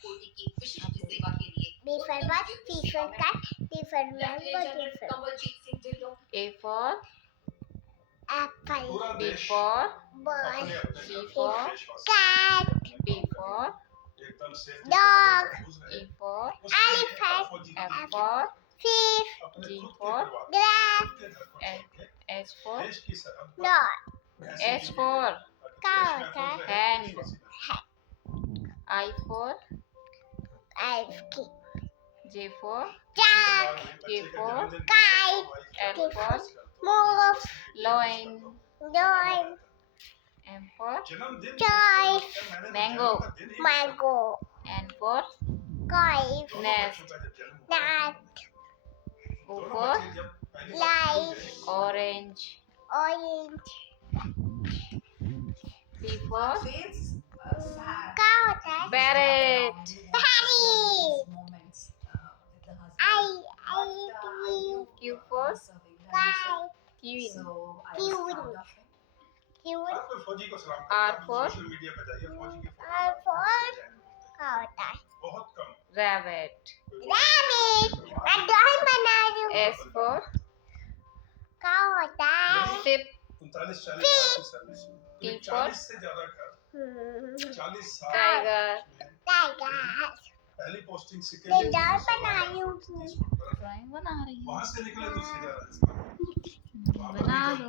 B for bus, C for cat, D for mango, D for A for apple, B for ball, C for cat, D for dog, E for elephant, F for fish, G for grass, H for dog, H for cow, cat, hand, I for ice cream, J for duck, K for kite, L for move, loin, join, M for choice, mango, mango, N for kite, nest, nut, O for life, orange, orange, P for cow, cat, parrot, parrot, I, Q for kite, queen, cute, R for R for cow, cat, rabbit, rabbit, मैं drawing बना रही हूँ, S for cow होता है, sheep, T for tiger, tiger, मैं drawing बना रही हूँ, ड्राइंग बना रही हूँ, बना लो।